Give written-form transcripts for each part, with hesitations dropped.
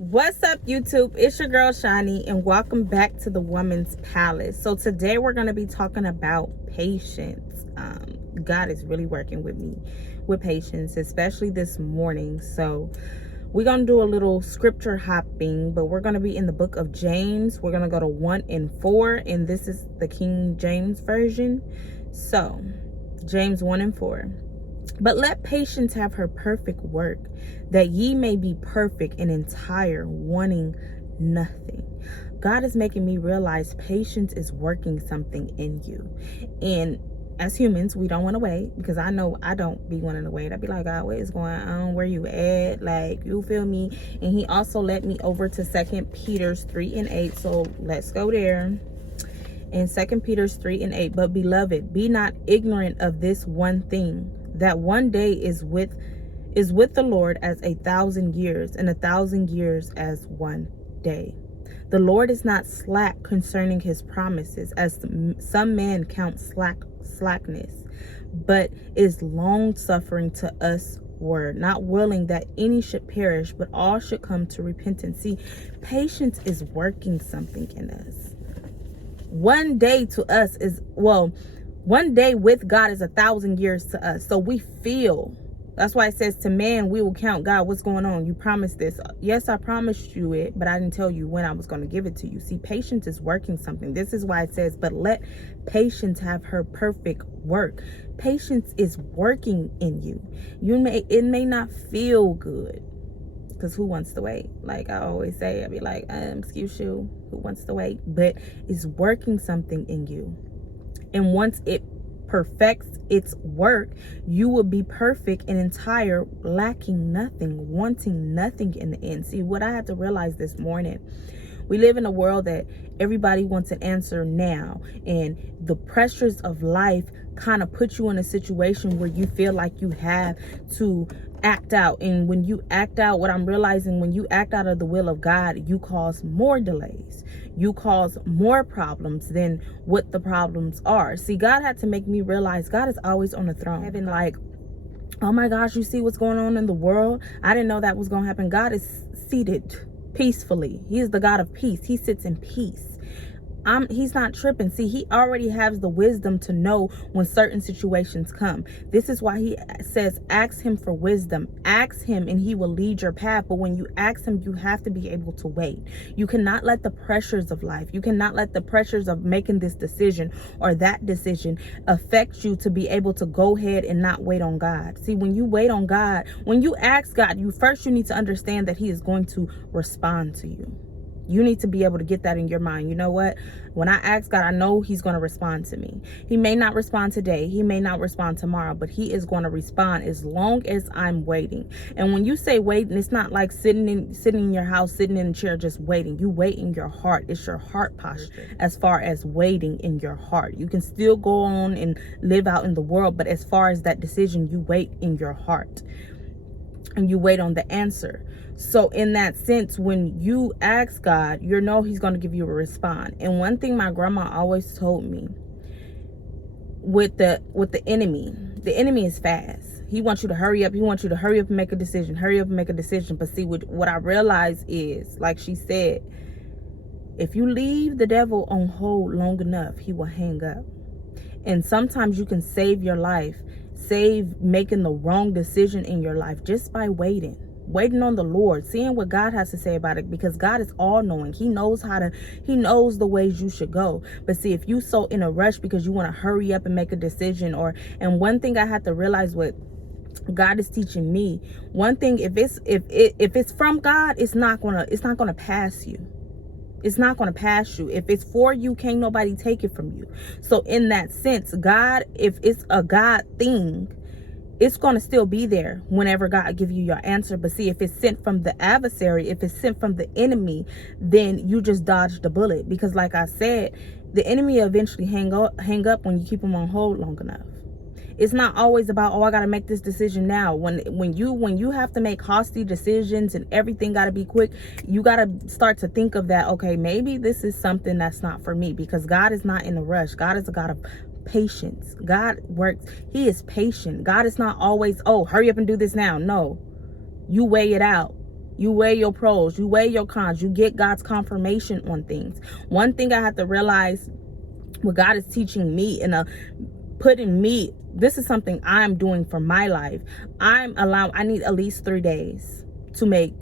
What's up, YouTube? It's your girl Shani, and welcome back to the Woman's Palace. So today we're going to be talking about patience. God is really working with me with patience, especially this morning. So we're going to do a little scripture hopping, but we're going to be in the book of James. We're going to go to 1 and 4, and this is the King James Version. So James 1 and 4. But let patience have her perfect work, that ye may be perfect and entire, wanting nothing. God is making me realize patience is working something in you. And as humans, we don't want to wait, because I know I don't be wanting to wait. I'd be like, God, what is going on? Where you at? Like, you feel me? And he also led me over to 2 Peter 3 and 8. So let's go there. In 2 Peter 3 and 8, but beloved, be not ignorant of this one thing, that one day is with the Lord as 1,000 years, and 1,000 years as one day. The Lord is not slack concerning his promises, as some men count slackness, but is long suffering to us word, not willing that any should perish, but all should come to repentance. See, patience is working something in us. One day to us is, one day with God is 1,000 years to us. So we feel, that's why it says to man, we will count. God, what's going on? You promised this. Yes, I promised you it, but I didn't tell you when I was going to give it to you. See, patience is working something. This is why it says, but let patience have her perfect work. Patience is working in you. It may not feel good, because who wants to wait? Like I always say, I'd be like, excuse you, who wants to wait? But it's working something in you. And once it perfects its work, you will be perfect and entire, lacking nothing, wanting nothing in the end. See, what I had to realize this morning, we live in a world that everybody wants an answer now, and the pressures of life kind of put you in a situation where you feel like you have to act out. And when you act out, what I'm realizing, when you act out of the will of God, you cause more delays. You cause more problems than what the problems are. See, God had to make me realize God is always on the throne. Having like, oh my gosh, you see what's going on in the world? I didn't know that was going to happen. God is seated peacefully. He is the God of peace. He sits in peace. He's not tripping. See, he already has the wisdom to know when certain situations come. This is why he says, ask him for wisdom. Ask him and he will lead your path. But when you ask him, you have to be able to wait. You cannot let the pressures of life, you cannot let the pressures of making this decision or that decision affect you to be able to go ahead and not wait on God. See, when you wait on God, when you ask God, you need to understand that he is going to respond to you. You need to be able to get that in your mind. You know what? When I ask God, I know he's going to respond to me. He may not respond today. He may not respond tomorrow, but he is going to respond as long as I'm waiting. And when you say waiting, it's not like sitting in your house, sitting in a chair, just waiting. You wait in your heart. It's your heart posture as far as waiting in your heart. You can still go on and live out in the world, but as far as that decision, you wait in your heart and you wait on the answer. So in that sense, when you ask God, you know he's going to give you a response. And one thing my grandma always told me, with the enemy is fast. He wants you to hurry up. He wants you to hurry up and make a decision. Hurry up and make a decision. But see, what I realize is, like she said, if you leave the devil on hold long enough, he will hang up. And sometimes you can save your life, save making the wrong decision in your life just by waiting on the Lord, seeing what God has to say about it, because God is all knowing. He knows the ways you should go. But see, if you so in a rush because you want to hurry up and make a decision, and one thing I had to realize, what God is teaching me, one thing, if it's from God, it's not gonna pass you. It's not going to pass you. If it's for you, can't nobody take it from you. So in that sense, God, if it's a God thing, it's going to still be there whenever God give you your answer. But see, if it's sent from the adversary, if it's sent from the enemy, then you just dodged the bullet. Because like I said, the enemy eventually hang up when you keep them on hold long enough. It's not always about, oh, I got to make this decision now. When you have to make hasty decisions and everything got to be quick, you got to start to think of that. Okay, maybe this is something that's not for me, because God is not in a rush. God is a God of patience. God works. He is patient. God is not always, oh, hurry up and do this now. No, you weigh it out. You weigh your pros, you weigh your cons, you get God's confirmation on things. One thing I have to realize, what God is teaching me this is something I'm doing for my life. I need at least 3 days to make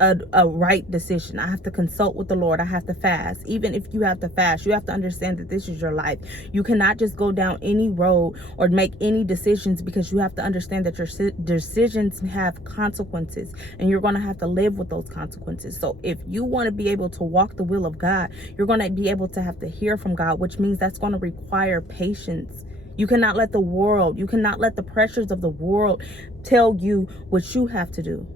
a right decision. I have to consult with the Lord. I have to fast. Even if you have to fast, you have to understand that this is your life. You cannot just go down any road or make any decisions, because you have to understand that your decisions have consequences, and you're going to have to live with those consequences. So if you want to be able to walk the will of God, you're going to be able to have to hear from God, which means that's going to require patience. You cannot let the pressures of the world tell you what you have to do.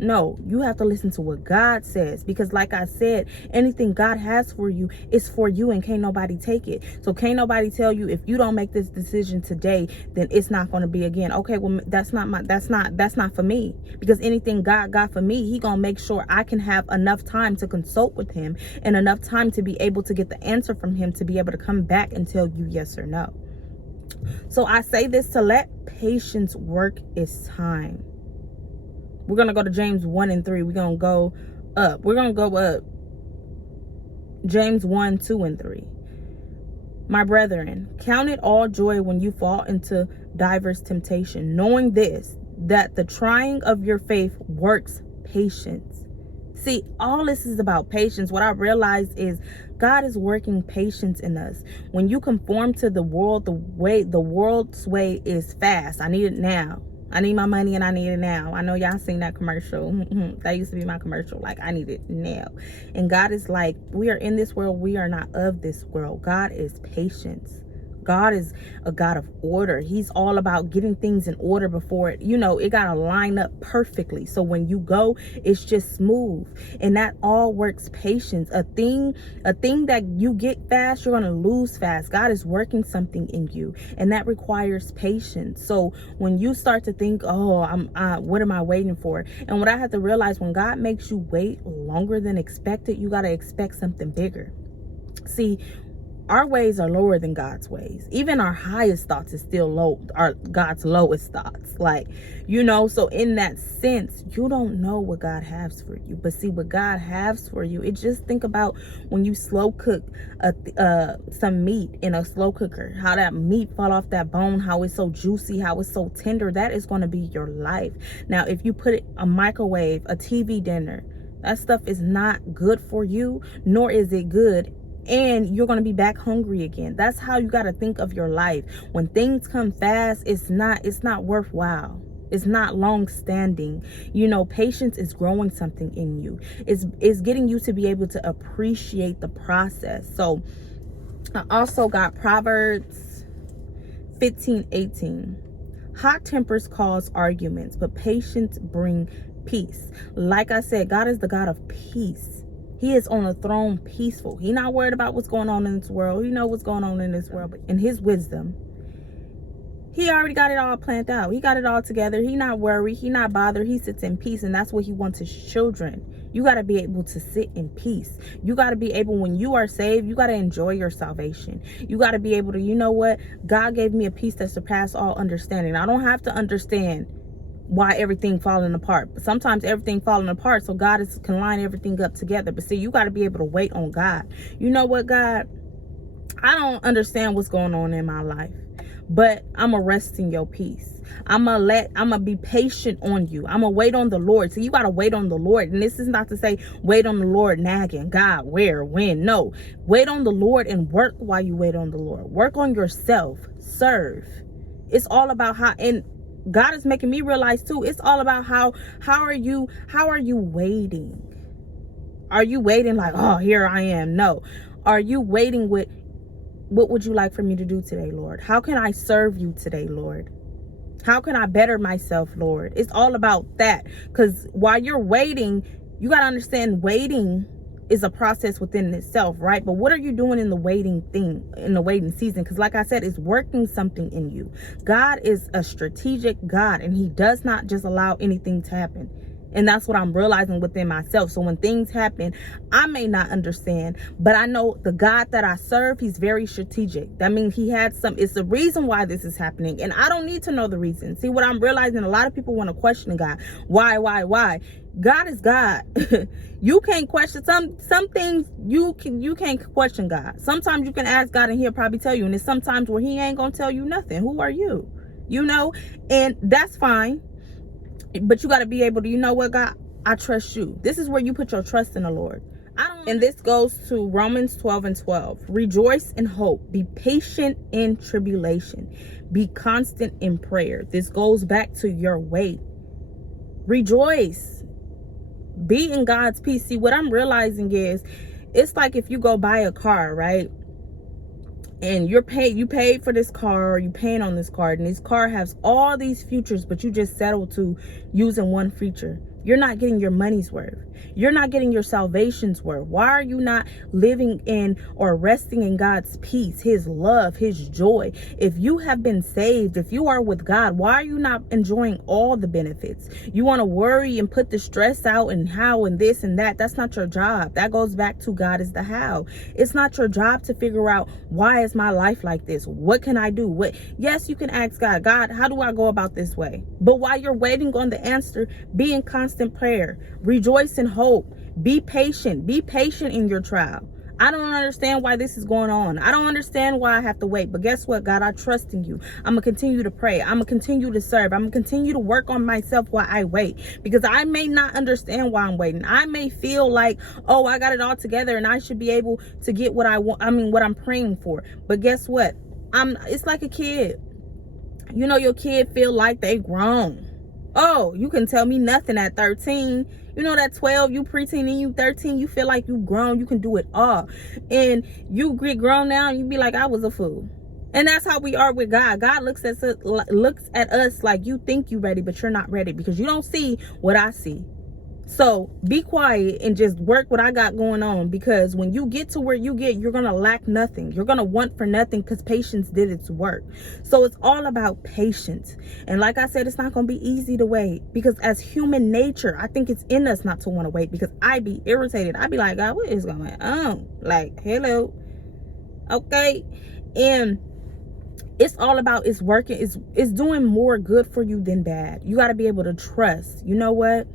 No, you have to listen to what God says, because like I said, anything God has for you is for you, and can't nobody take it. So can't nobody tell you, if you don't make this decision today, then it's not going to be again. Okay, well, that's not for me, because anything God got for me, he going to make sure I can have enough time to consult with him, and enough time to be able to get the answer from him, to be able to come back and tell you yes or no. So I say this to let patience work its time. We're going to go to James 1 and 3. We're going to go up. We're going to go up. James 1, 2, and 3. My brethren, count it all joy when you fall into diverse temptation, knowing this, that the trying of your faith works patience. See, all this is about patience. What I realized is God is working patience in us. When you conform to the world, the world's way is fast. I need it now. I need my money and I need it now. I know y'all seen that commercial. That used to be my commercial. Like, I need it now. And God is like, we are in this world. We are not of this world. God is patience. God is a God of order. He's all about getting things in order before it, it got to line up perfectly. So when you go, it's just smooth. And that all works patience. A thing that you get fast, you're going to lose fast. God is working something in you, and that requires patience. So when you start to think, what am I waiting for? And what I had to realize, when God makes you wait longer than expected, you got to expect something bigger. See, our ways are lower than God's ways. Even our highest thoughts is still low, are God's lowest thoughts. So in that sense, you don't know what God has for you. But see, what God has for you, just think about when you slow cook some meat in a slow cooker, how that meat fall off that bone, how it's so juicy, how it's so tender. That is going to be your life. Now, if you put it a microwave, a TV dinner, that stuff is not good for you, nor is it good. And you're going to be back hungry again. That's how you got to think of your life. When things come fast, it's not worthwhile. It's not long standing. Patience is growing something in you. It's getting you to be able to appreciate the process. So I also got Proverbs 15:18. Hot tempers cause arguments, but patience bring peace. Like I said, God is the God of peace. He is on a throne peaceful. He's not worried about what's going on in this world. He knows what's going on in this world. But in his wisdom, he already got it all planned out. He got it all together. He not worried. He not bothered. He sits in peace. And that's what he wants his children. You got to be able to sit in peace. You got to be able, when you are saved, you got to enjoy your salvation. You got to be able to, God gave me a peace that surpasses all understanding. I don't have to understand why everything falling apart. But sometimes everything falling apart, so God can line everything up together. But see, you got to be able to wait on God. You know what, God? I don't understand what's going on in my life, but I'm gonna rest in your peace. I'm gonna be patient on you. I'm gonna wait on the Lord. So you gotta wait on the Lord. And this is not to say wait on the Lord nagging, God, where, when. No, wait on the Lord and work while you wait on the Lord. Work on yourself. Serve. It's all about how, and God is making me realize too, it's all about how are you waiting? Are you waiting like, oh, here I am? No. Are you waiting with, what would you like for me to do today, Lord? How can I serve you today, Lord? How can I better myself, Lord? It's all about that. Because while you're waiting, you got to understand, waiting is a process within itself, right? But what are you doing in the waiting season? Because like I said, it's working something in you. God is a strategic God, and he does not just allow anything to happen. And that's what I'm realizing within myself. So when things happen, I may not understand, but I know the God that I serve, he's very strategic. That means he had it's the reason why this is happening. And I don't need to know the reason. See, what I'm realizing, a lot of people want to question God. Why? God is God. You can't question some things. You can't question God. Sometimes you can ask God and he'll probably tell you, and there's sometimes where he ain't gonna tell you nothing. Who are you? You know, and that's fine. But you got to be able to, you know what, God, I trust you. This is where you put your trust in the Lord. And this goes to Romans 12:12. Rejoice in hope. Be patient in tribulation. Be constant in prayer. This goes back to your wait. Rejoice. Be in God's peace. See, what I'm realizing is, it's like if you go buy a car, right? And you paid for this car, or you paying on this car, and this car has all these features, but you just settled to using one feature. You're not getting your money's worth. You're not getting your salvation's worth. Why are you not living in or resting in God's peace, his love, his joy? If you have been saved, if you are with God, why are you not enjoying all the benefits? You want to worry and put the stress out and how and this and that. That's not your job. That goes back to God is the how. It's not your job to figure out, why is my life like this? What can I do? Yes, you can ask God, God, how do I go about this way? But while you're waiting on the answer, be in constant prayer. Rejoice in hope. Be patient. Be patient in your trial. I don't understand why this is going on. I don't understand why I have to wait. But guess what, God? I trust in you. I'm going to continue to pray. I'm going to continue to serve. I'm going to continue to work on myself while I wait. Because I may not understand why I'm waiting. I may feel like, oh, I got it all together and I should be able to get what I want. I mean, what I'm praying for. But guess what? It's like a kid. You know, your kid feel like they grown. Oh, you can tell me nothing at 13. You know, that 12, you preteen, and you 13, you feel like you grown, you can do it all. And you get grown now and you be like, I was a fool. And that's how we are with God. God looks at us like, you think you ready, but you're not ready because you don't see what I see. So be quiet and just work what I got going on, because when you get to where you get, you're going to lack nothing. You're going to want for nothing, because patience did its work. So it's all about patience. And like I said, it's not going to be easy to wait, because as human nature, I think it's in us not to want to wait, because I be irritated. I be like, God, what is going on? Like, hello. Okay. And it's all about, it's working. It's doing more good for you than bad. You got to be able to trust. You know what?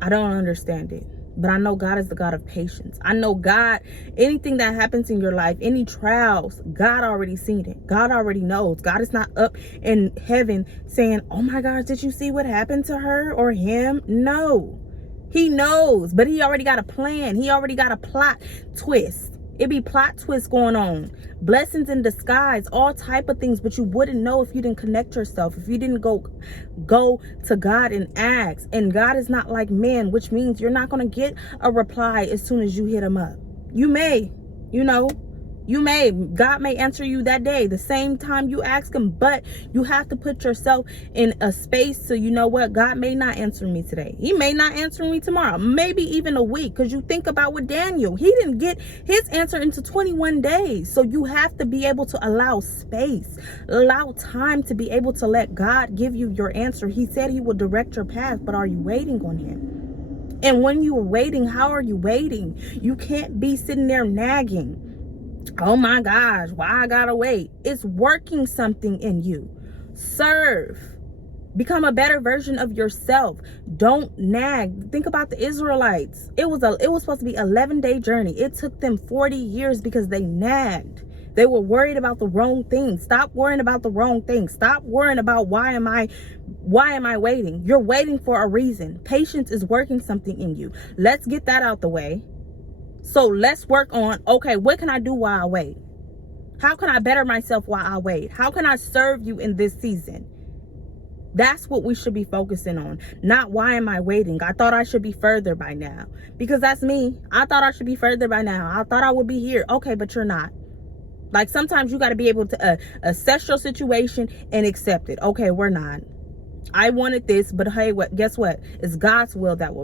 I don't understand it, but I know God is the God of patience. I know God, anything that happens in your life, any trials, God already seen it. God already knows. God is not up in heaven saying, oh my gosh, did you see what happened to her or him? No, he knows, but he already got a plan. He already got a plot twist. It be plot twists going on, blessings in disguise, all type of things, but you wouldn't know if you didn't connect yourself, if you didn't go to God and ask. And God is not like man, which means you're not going to get a reply as soon as you hit him up. You may, God may answer you that day, the same time you ask him, but you have to put yourself in a space. So you know what? God may not answer me today. He may not answer me tomorrow, maybe even a week. Because you think about with Daniel, he didn't get his answer into 21 days. So you have to be able to allow space, allow time to be able to let God give you your answer. He said he will direct your path, but are you waiting on him? And when you are waiting, how are you waiting? You can't be sitting there nagging. Oh my gosh, why I gotta wait? It's working something in you. Serve. Become a better version of yourself. Don't nag. Think about the Israelites. It was supposed to be an 11-day journey. It took them 40 years because they nagged. They were worried about the wrong thing. Stop worrying about the wrong thing. Stop worrying about why am I waiting? You're waiting for a reason. Patience is working something in you. Let's get that out the way. So let's work on, okay, what can I do while I wait? How can I better myself while I wait? How can I serve you in this season? That's what we should be focusing on. Not why am I waiting? I thought I should be further by now. Because that's me. I thought I should be further by now. I thought I would be here. Okay, but you're not. Like sometimes you got to be able to assess your situation and accept it. Okay, we're not. I wanted this, but hey, guess what? It's God's will that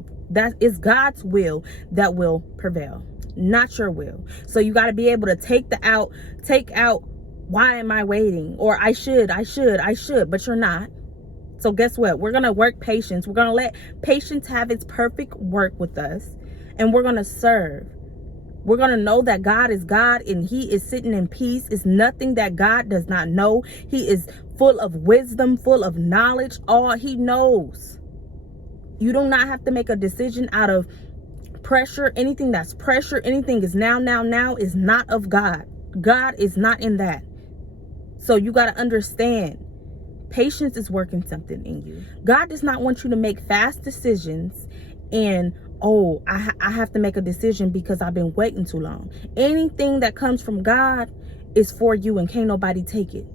will prevail, not your will. So you got to be able to take out why am I waiting? Or I should, but you're not. So guess what? We're going to work patience. We're going to let patience have its perfect work with us, and we're going to serve. We're going to know that God is God and he is sitting in peace. It's nothing that God does not know. He is full of wisdom, full of knowledge. All he knows. You do not have to make a decision out of pressure. Anything that's pressure, anything is now is not of God. God is not in that. So you got to understand, patience is working something in you. God does not want you to make fast decisions and, oh, I have to make a decision because I've been waiting too long. Anything that comes from God is for you and can't nobody take it.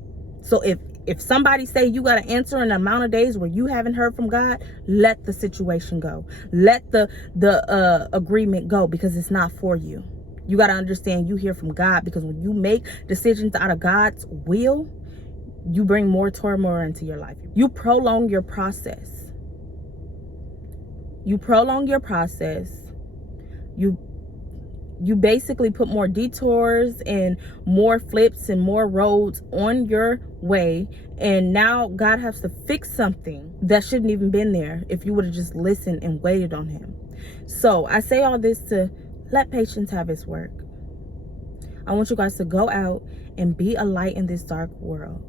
So if somebody say you got to answer in an amount of days where you haven't heard from God, let the situation go. Let the agreement go, because it's not for you. You got to understand, you hear from God, because when you make decisions out of God's will, you bring more turmoil into your life. You prolong your process. You prolong your process. You basically put more detours and more flips and more roads on your way. And now God has to fix something that shouldn't even been there if you would have just listened and waited on him. So I say all this to let patience have its work. I want you guys to go out and be a light in this dark world.